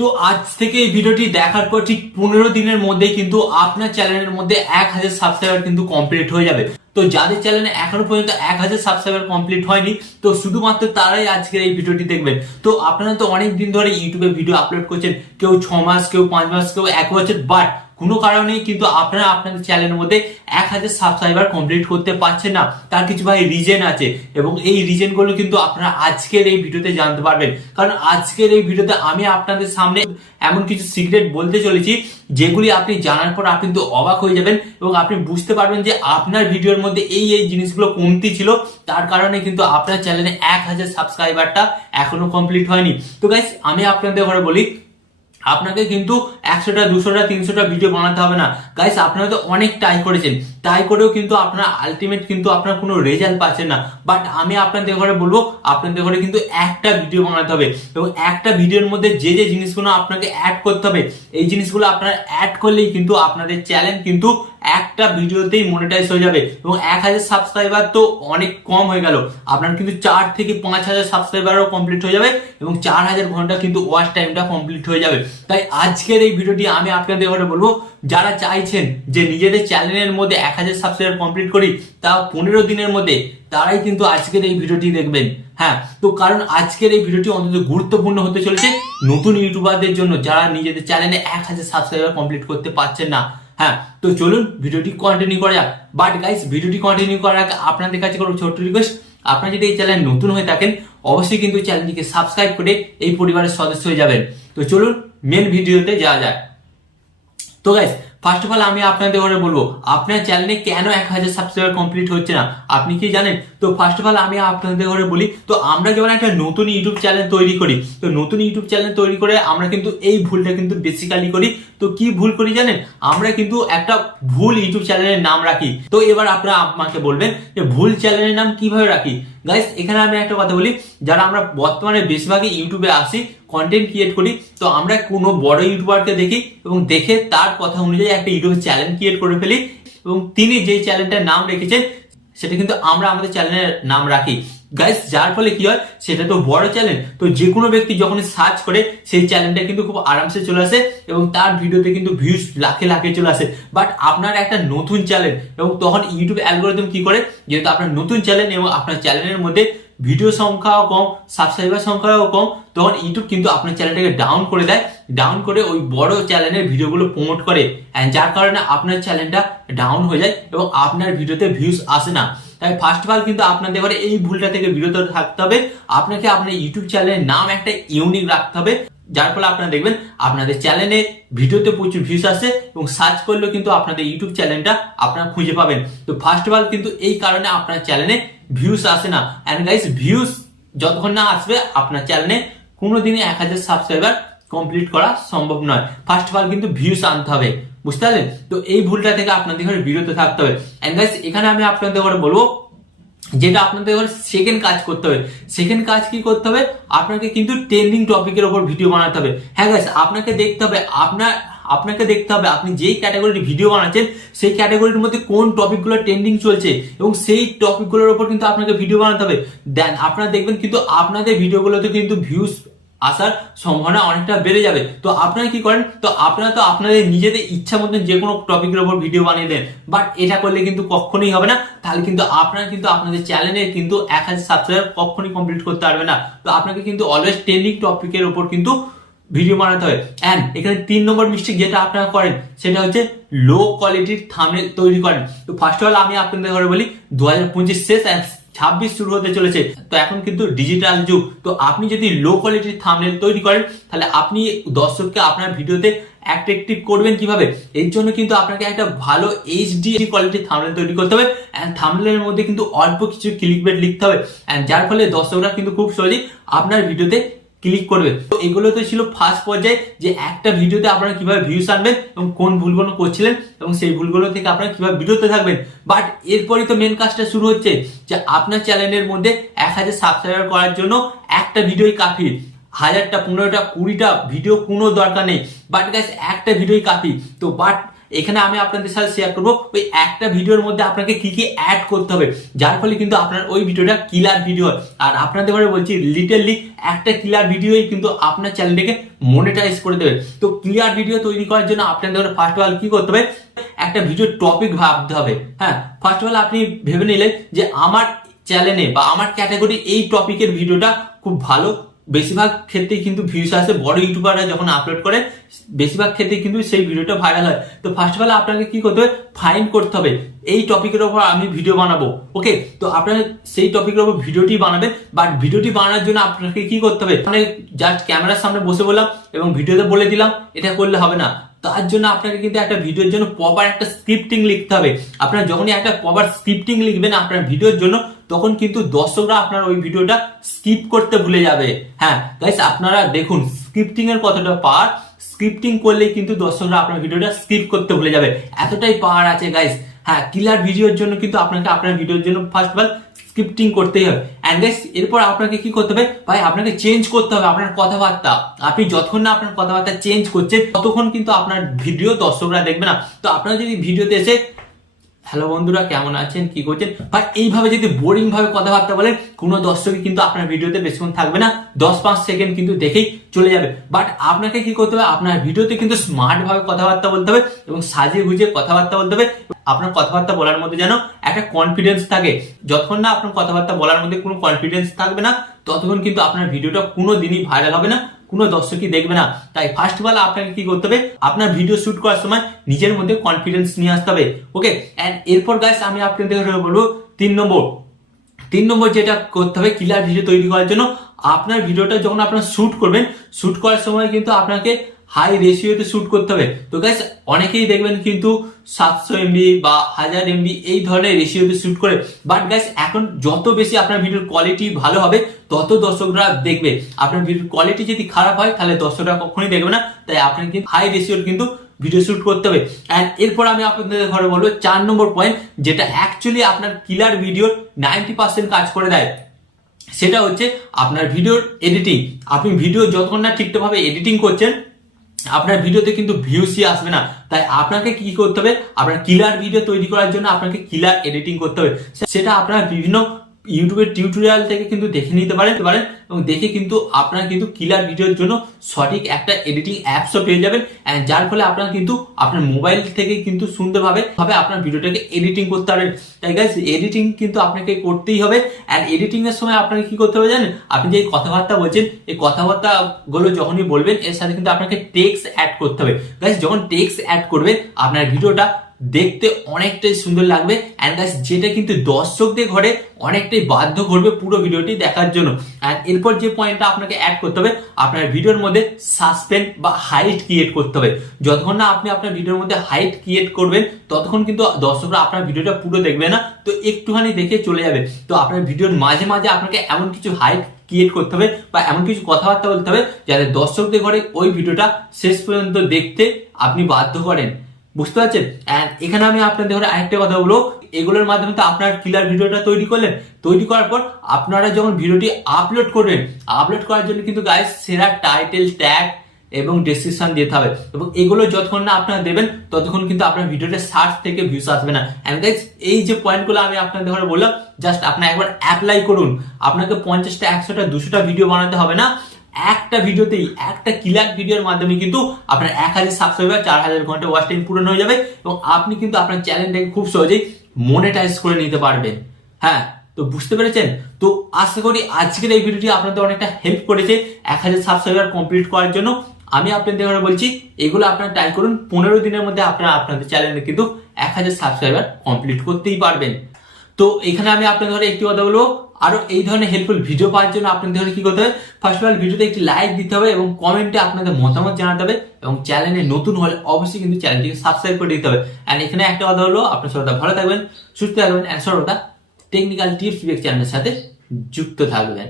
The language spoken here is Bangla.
তো আজ থেকে এই ভিডিওটি দেখার পর ঠিক 15 দিনের মধ্যে কিন্তু আপনার চ্যানেলের মধ্যে 1000 সাবস্ক্রাইবার কিন্তু কমপ্লিট হয়ে যাবে। তো যাদের চ্যানেলে এখনো পর্যন্ত 1000 সাবস্ক্রাইবার কমপ্লিট হয়নি, তো শুধুমাত্র তারাই আজকের এই ভিডিওটি দেখবেন। তো আপনারা তো অনেক দিন ধরে ইউটিউবে ভিডিও আপলোড করছেন, কেউ 6 মাস, কেউ 5 মাস, কেউ 1 বছর, বাট কোনো কারণেই কিন্তু আপনারা আপনাদের চ্যানেলের মধ্যে 1000 সাবস্ক্রাইবার কমপ্লিট করতে পারছেন না। তার কিছু ভাই রিজন আছে এবং এই রিজন গুলো কিন্তু আপনারা আজকের এই ভিডিওতে জানতে পারবেন। কারণ আজকের এই ভিডিওতে আমি আপনাদের সামনে এমন কিছু সিক্রেট বলতে চলেছি যেগুলি আপনি জানার পর আপনি তো অবাক হয়ে যাবেন এবং আপনি বুঝতে পারবেন যে আপনার ভিডিওর মধ্যে এই জিনিসগুলো কমতি ছিল, তার কারণে কিন্তু আপনার চ্যানেলে 1000 সাবস্ক্রাইবারটা এখনো কমপ্লিট হয়নি। তো গাইস, আমি আপনাদের ঘরে বলি, আপনাকে কিন্তু 100টা 200টা 300টা ভিডিও বানাতে হবে না। গাইস, আপনারা তো অনেক ট্রাই করেছেন, ট্রাই করেও কিন্তু আপনারা আলটিমেট কিন্তু আপনার কোনো রেজাল্ট পাচ্ছেন না। বাট আমি আপনাদের ঘরে বলবো, আপনাদের ঘরে কিন্তু একটা ভিডিও বানাতে হবে এবং একটা ভিডিওর মধ্যে যে যে জিনিসগুলো আপনাকে অ্যাড করতে হবে, এই জিনিসগুলো আপনারা অ্যাড করলেই কিন্তু আপনাদের চ্যানেল কিন্তু একটা ভিডিওতেই মনিটাইজ হয়ে যাবে। এবং 1000 সাবস্ক্রাইবার তো অনেক কম হয়ে গেল, আপনার কিন্তু 4 থেকে 5000 সাবস্ক্রাইবারও কমপ্লিট হয়ে যাবে এবং 4000 ঘন্টা কিন্তু ওয়াচ টাইমটা কমপ্লিট হয়ে যাবে। তাই আজকের এই ভিডিওটি আমি আপনাদের ঘরে বলবো, যারা চাইছেন যে নিজেদের চ্যানেলের মধ্যে 1000 সাবস্ক্রাইবার কমপ্লিট করি তাও 15 দিনের মধ্যে, তারাই কিন্তু আজকের এই ভিডিওটি দেখবেন। হ্যাঁ, তো কারণ আজকের এই ভিডিওটি অন্তত গুরুত্বপূর্ণ হতে চলেছে নতুন ইউটিউবারদের জন্য, যারা নিজেদের চ্যানেলে 1000 সাবস্ক্রাইবার কমপ্লিট করতে পারছেন না। হ্যাঁ, তো চলুন ভিডিওটি কন্টিনিউ করা যাক। বাট গাইস, ভিডিওটি কন্টিনিউ করার আগে আপনাদের কাছে কোনো ছোট্ট রিকোয়েস্ট, আপনারা যদি এই চ্যানেল নতুন হয়ে থাকেন অবশ্যই কিন্তু চ্যানেলটিকে সাবস্ক্রাইব করে এই পরিবারের সদস্য হয়ে যাবেন। তো চলুন মেন ভিডিওতে যাওয়া যায়। তো গাইস, ফার্স্ট অফ অল আমি আপনাদের ঘরে বলবো, আপনার চ্যানেলে কেন 1000 সাবস্ক্রাইবার কমপ্লিট হচ্ছে না আপনি কি জানেন? তো ফার্স্ট অফ অল আমি আপনাদের ঘরে বলি, তো আমরা যখন একটা নতুন ইউটিউব চ্যানেল তৈরি করি, তো নতুন ইউটিউব চ্যানেল তৈরি করে আমরা কিন্তু এই ভুলটা কিন্তু বেসিক্যালি করি। তো কি ভুল করি জানেন? আমরা কিন্তু একটা ভুল ইউটিউব চ্যানেলের নাম রাখি। তো এবার আপনারা আমাকে বলবেন যে ভুল চ্যানেলের নাম কিভাবে রাখি। গাইস, এখানে আমি একটা কথা বলি, যারা আমরা বর্তমানে বেশিরভাগই ইউটিউবে আসি, কন্টেন্ট ক্রিয়েট করি, তো আমরা কোনো বড় ইউটিউবারকে দেখি এবং দেখে তার কথা অনুযায়ী একটা ইউটিউব চ্যানেল ক্রিয়েট করে ফেলি এবং তিনি যে চ্যানেলটার নাম রেখেছেন সেটা কিন্তু আমরা আমাদের চ্যানেলের নাম রাখি। গাইস, যার ফলে কি হয়, সেটা তো বড় চ্যানেল, তো যে কোনো ব্যক্তি যখন সার্চ করে সেই চ্যানেলটা কিন্তু খুব আরামসে চলে আসে এবং তার ভিডিওতে কিন্তু ভিউজ লাখে লাখে চলে আসে। বাট আপনার একটা নতুন চ্যানেল এবং তখন ইউটিউব অ্যালগরিদম কি করে, যেহেতু আপনার নতুন চ্যানেল এবং আপনার চ্যানেলের মধ্যে ভিডিও সংখ্যাও কম, সাবস্ক্রাইবার সংখ্যাও কম, তখন ইউটিউব কিন্তু আপনার চ্যানেলটাকে ডাউন করে দেয়, ডাউন করে ওই বড় চ্যানেলের ভিডিওগুলো প্রমোট করে, যার কারণে আপনার চ্যানেলটা ডাউন হয়ে যায় এবং আপনার ভিডিওতে ভিউজ আসে না। তাই ফার্স্ট অফ অল কিন্তু আপনাদের এবারে এই ভুলটা থেকে বিরত থাকতে হবে। আপনাকে আপনার ইউটিউব চ্যানেলের নাম একটা ইউনিক রাখতে হবে, যার ফলে আপনারা দেখবেন আপনাদের চ্যানেলে ভিডিওতে প্রচুর ভিউজ আসে এবং সার্চ করলেও কিন্তু আপনাদের ইউটিউব চ্যানেলটা আপনারা খুঁজে পাবেন। তো ফার্স্ট অফ অল কিন্তু এই কারণে আপনার চ্যানেলে ভিউজ আসে না। এন্ড গাইস, ভিউজ যতক্ষণ না আসবে আপনার চ্যানেলে কোনোদিনই 1000 সাবস্ক্রাইবার কমপ্লিট করা সম্ভব নয়। ফার্স্ট অফ অল কিন্তু ভিউজ আনতে হবে, বুঝতে পারলেন? তো এই ভুলটা থেকে আপনাদের ঘরে বিরত থাকতে হবে। এন্ড গাইস, এখানে আমি আপনাদের ঘরে বলবো, যেটা আপনাদের ঘরে সেকেন্ড কাজ করতে হবে। সেকেন্ড কাজ কি করতে হবে? আপনাকে কিন্তু ট্রেন্ডিং টপিকের উপর ভিডিও বানাতে হবে। হ্যাঁ গাইস, আপনাকে দেখতে হবে আপনি যেই ক্যাটাগরির ভিডিও বানাচ্ছেন সেই ক্যাটাগরির মধ্যে কোন টপিকগুলো ট্রেন্ডিং চলছে এবং সেই টপিকগুলোর উপর কিন্তু আপনাকে ভিডিও বানাতে হবে। দেন আপনারা দেখবেন কিন্তু আপনাদের ভিডিওগুলোতে কিন্তু ভিউজ আসার সম্ভাবনা অনেকটা বেড়ে যাবে। তো আপনারা কি করেন, তো আপনারা তো আপনাদের নিজেদের ইচ্ছা মতন যে কোনো টপিকের উপর ভিডিও বানিয়ে দেন, বাট এটা করলে কিন্তু কখনোই হবে না। তাহলে কিন্তু আপনারা কিন্তু আপনাদের চ্যানেলে কিন্তু 1000 সাবস্ক্রাইবার কখনোই কমপ্লিট করতে পারবে না। তো আপনাকে কিন্তু অলওয়েজ ট্রেন্ডিং টপিকের উপর কিন্তু ভিডিও বানাতে হবে। এন্ড এখানে 3 নম্বর মিস্টেক যেটা আপনারা করেন সেটা হচ্ছে লো কোয়ালিটির থাম্বনেল তৈরি করেন। তো ফার্স্ট অফ অল আমি আপনাদের ঘরে বলি, 2025 শেষ 26 শুরু হতে চলেছে, তো এখন কিন্তু ডিজিটাল যুগ। তো আপনি যদি লো কোয়ালিটির থাম্বনেল তৈরি করেন তাহলে আপনি দর্শককে আপনার ভিডিওতে অ্যাট্রাকটিভ করবেন কিভাবে? এর জন্য কিন্তু আপনাকে একটা ভালো এইচডি কোয়ালিটির থাম্বনেল তৈরি করতে হবে এন্ড থাম্বনেলের মধ্যে কিন্তু অল্প কিছু ক্লিকবেট লিখতে হবে, এন্ড যার ফলে দর্শকরা কিন্তু খুব সহজেই আপনার ভিডিওতে ক্লিক করবে। তো এগুলো তো ছিল ফার্স্ট পর্যায়ে, যে একটা ভিডিওতে আপনারা কিভাবে ভিউজ আনবেন এবং কোন ভুলগুলো করছিলেন এবং সেই ভুলগুলো থেকে আপনারা কিভাবে বিরত থাকবেন। বাট এরপরই তো মেন কাজটা শুরু হচ্ছে, যে আপনার চ্যানেলের মধ্যে 1000 সাবস্ক্রাইবার করার জন্য একটা ভিডিওই কাফি। 1000টা 15টা 20টা ভিডিও কোনো দরকার নেই, বাট গাইস একটা ভিডিওই কাফি। তো বাট এখানে আমি আপনাদের সাথে শেয়ার করবো ওই একটা ভিডিওর মধ্যে আপনাকে কি কি অ্যাড করতে হবে, যার ফলে কিন্তু আপনার ওই ভিডিওটা কিলার ভিডিও হয়। আর আপনাদের ঘরে বলছি লিটারলি একটা কিলার ভিডিওই কিন্তু আপনার চ্যানেলটাকে মনিটাইজ করে দেবে। তো ক্লিয়ার ভিডিও তৈরি করার জন্য আপনাদের ফার্স্ট অফ অল কি করতে হবে, একটা ভিডিও টপিক ভাবতে হবে। হ্যাঁ, ফার্স্ট অফ অল আপনি ভেবে নিলেন যে আমার চ্যানেলে বা আমার ক্যাটাগরি এই টপিকের ভিডিওটা খুব ভালো, বেশিরভাগ ক্ষেত্রে কিন্তু ভিউস আসে, বড় ইউটিউবাররা যখন আপলোড করে বেশিরভাগ ক্ষেত্রে কিন্তু সেই ভিডিওটা ভাইরাল হয়। তো ফার্স্ট অফ অল আপনাকে কি করতে হবে, ফাইন্ড করতে হবে এই টপিকের উপর আমি ভিডিও বানাবো। ওকে, তো আপনারা সেই টপিকের উপর ভিডিওটি বানাবেন, বাট ভিডিওটি বানানোর জন্য আপনাকে কি করতে হবে, মানে জাস্ট ক্যামেরার সামনে বসে বললাম এবং ভিডিওতে বলে দিলাম এটা করলে হবে না। তার জন্য আপনাকে কিন্তু একটা ভিডিওর জন্য প্রপার একটা স্ক্রিপ্টিং লিখতে হবে। আপনারা যখনই একটা প্রপার স্ক্রিপ্টিং লিখবেন আপনার ভিডিওর জন্য, তখন কিন্তু দর্শকরা আপনার ওই ভিডিওটা স্কিপ করতে ভুলে যাবে। হ্যাঁ গাইস, আপনারা দেখুন স্ক্রিপ্টিং এর কতটা পাওয়ার, স্ক্রিপ্টিং করলে কিন্তু দর্শকরা আপনার ভিডিওটা স্কিপ করতে ভুলে যাবে, এতটাই পাওয়ার আছে গাইস। হ্যাঁ, কিলার ভিডিওর জন্য কিন্তু আপনাকে আপনার ভিডিওর জন্য ফার্স্ট অফ অল স্ক্রিপ্টিং করতেই হবে। এন্ড গাইস, এরপর আপনাকে কি করতে হবে ভাই, আপনাকে চেঞ্জ করতে হবে আপনার কথাবার্তা। আপনি যতক্ষণ না আপনার কথাবার্তা চেঞ্জ করছেন ততক্ষণ কিন্তু আপনার ভিডিও দর্শকরা দেখবে না। তো আপনারা যদি ভিডিওতে এসে হ্যালো বন্ধুরা কেমন আছেন কি করছেন ভাই এইভাবে যদি বোরিং ভাবে কথাবার্তা বলেন, কোনো দর্শকই কিন্তু আপনার ভিডিওতে বেশিক্ষণ থাকবে না, 10-5 সেকেন্ড কিন্তু দেখেই চলে যাবে। বাট আপনাকে কি করতে হবে, আপনার ভিডিওতে কিন্তু স্মার্ট ভাবে কথাবার্তা বলতে হবে এবং সাজিয়ে গুজিয়ে কথাবার্তা বলতে হবে। আপনার কথাবার্তা বলার মধ্যে যেন একটা কনফিডেন্স থাকে। যতক্ষণ না আপনার কথাবার্তা বলার মধ্যে কোনো কনফিডেন্স থাকবে না, ততক্ষণ কিন্তু আপনার ভিডিওটা কোনো দিনই ভাইরাল হবে না, কোনো দর্শকই দেখবে না। তাই ফার্স্ট অফ অল আপনাকে কি করতে হবে, আপনার ভিডিও শুট করার সময় নিজের মধ্যে কনফিডেন্স নিয়ে আসতে হবে। ওকে, এন্ড এরপর গাইস আমি আপনাদের বলবো 3 নম্বর যেটা করতে হবে কিলার ভিডিও তৈরি করার জন্য, আপনার ভিডিওটা যখন আপনারা শুট করবেন, শুট করার সময় কিন্তু আপনাকে হাই রেশিওতে শুট করতে হবে। তো গাইস অনেকেই দেখবেন কিন্তু 700 MB বা 1000 MB এই ধরনের রেশিওতে শুট করে, বাট গাইস এখন যত বেশি আপনার ভিডিওর কোয়ালিটি ভালো হবে তত দর্শকরা দেখবে। আপনার ভিডিওর কোয়ালিটি যদি খারাপ হয় তাহলে দর্শকরা কখনোই দেখবে না। তাই আপনাকে কিন্তু হাই রেশিওর কিন্তু ভিডিও শুট করতে হবে। এন্ড এরপর আমি আপনাদের ঘরে বলবো 4 নম্বর পয়েন্ট, যেটা অ্যাকচুয়ালি আপনার কিলার ভিডিওর 90% কাজ করে দেয়, সেটা হচ্ছে আপনার ভিডিওর এডিটিং। আপনি ভিডিও যতক্ষণ না ঠিকঠাকভাবে এডিটিং করছেন আপনার ভিডিওতে কিন্তু ভিউসই আসবে না। তাই আপনাকে কি করতে হবে, আপনার কিলার ভিডিও তৈরি করার জন্য আপনাকে কিলার এডিটিং করতে হবে। সেটা আপনার বিভিন্ন ইউটিউবের টিউটোরিয়াল থেকে কিন্তু দেখে নিতে পারেন এবং দেখে কিন্তু আপনারা কিন্তু কিলার ভিডিওর জন্য সঠিক একটা এডিটিং অ্যাপসও পেয়ে যাবেন, যার ফলে আপনারা কিন্তু আপনার মোবাইল থেকে কিন্তু সুন্দরভাবে আপনার ভিডিওটাকে এডিটিং করতে পারবেন। তাই গাইস এডিটিং কিন্তু আপনাকে করতেই হবে। এন্ড এডিটিং এর সময় আপনাকে কি করতে হবে জানেন, আপনি যে কথাবার্তা বলছেন এই কথাবার্তা গুলো যখনই বলবেন এর সাথে কিন্তু আপনাকে টেক্সট অ্যাড করতে হবে। গাইস যখন টেক্সট অ্যাড করবেন আপনার ভিডিওটা দেখতে অনেকটাই সুন্দর লাগবে, এন্ড গাইস যেটা কিন্তু দর্শকদের ঘরে অনেকটাই বাধ্য করবে পুরো ভিডিওটি দেখার জন্য। আর এরপর যে পয়েন্টটা আপনাকে অ্যাড করতে হবে, আপনার ভিডিওর মধ্যে সাসপেন্স বা হাইট ক্রিয়েট করতে হবে। যতক্ষণ না আপনি আপনার ভিডিওর মধ্যে হাইট ক্রিয়েট করবেন ততক্ষণ কিন্তু দর্শকরা আপনার ভিডিওটা পুরো দেখবে না, তো একটুখানি দেখে চলে যাবে। তো আপনার ভিডিওর মাঝে মাঝে আপনাকে এমন কিছু হাইট ক্রিয়েট করতে হবে বা এমন কিছু কথাবার্তা বলতে হবে যাতে দর্শকদের ঘরে ওই ভিডিওটা শেষ পর্যন্ত দেখতে আপনি বাধ্য করেন। বুঝতে পারছেন? এখানে আমি আপনাদের ঘরে আরেকটা কথা বলবো, এগুলোর মাধ্যমে তো আপনার কিলার ভিডিওটা তৈরি করলেন, তৈরি করার পর আপনারা যখন ভিডিওটি আপলোড করবেন, আপলোড করার জন্য কিন্তু গাইস সেরা টাইটেল, ট্যাগ এবং ডেসক্রিপশন দিতে হবে। এবং এগুলো যতক্ষণ না আপনারা দেবেন ততক্ষণ কিন্তু আপনার ভিডিওটা সার্চ থেকে ভিউস আসবে না। এন্ড গাইস এই যে পয়েন্টগুলো আমি আপনাদের ঘরে বললাম, জাস্ট আপনারা একবার অ্যাপ্লাই করুন। আপনাকে 50টা 100টা 200টা ভিডিও বানাতে হবে না, একটা ভিডিওতেই একটা কিলার ভিডিওর মাধ্যমে কিন্তু আপনার 1000 সাবস্ক্রাইবার 4000 ঘন্টা ওয়াচ টাইম পূরণ হয়ে যাবে এবং আপনি কিন্তু আপনার চ্যানেলটাকে খুব সহজেই মনিটাইজ করে নিতে পারবেন। হ্যাঁ, তো বুঝতে পেরেছেন? তো আশা করি আজকের এই ভিডিওটি আপনাদের অনেকটা হেল্প করেছে 1000 সাবস্ক্রাইবার কমপ্লিট করার জন্য। আমি আপনাদের ঘরে বলছি এগুলো আপনারা ট্রাই করুন, 15 দিনের মধ্যে আপনারা আপনাদের চ্যানেলে কিন্তু 1000 সাবস্ক্রাইবার কমপ্লিট করতেই পারবেন। তো এখানে আমি আপনাদের ঘরে একটি কথা বলবো, আরো এই ধরনের হেল্পফুল ভিডিও পাওয়ার জন্য আপনাদের কি করতে হবে, ফার্স্ট অফ অল ভিডিওতে একটি লাইক দিতে হবে এবং কমেন্টে আপনাদের মতামত জানাতে হবে এবং চ্যানেলে নতুন হলে অবশ্যই কিন্তু চ্যানেলটিকে সাবস্ক্রাইব করে দিতে হবে। এন্ড এখানে একটা কথা হলো, আপনার সর্বদা ভালো থাকবেন, সুস্থ থাকবেন, এন্ড সর্বদা টেকনিক্যাল টিপস চ্যানেলের সাথে যুক্ত থাকবেন।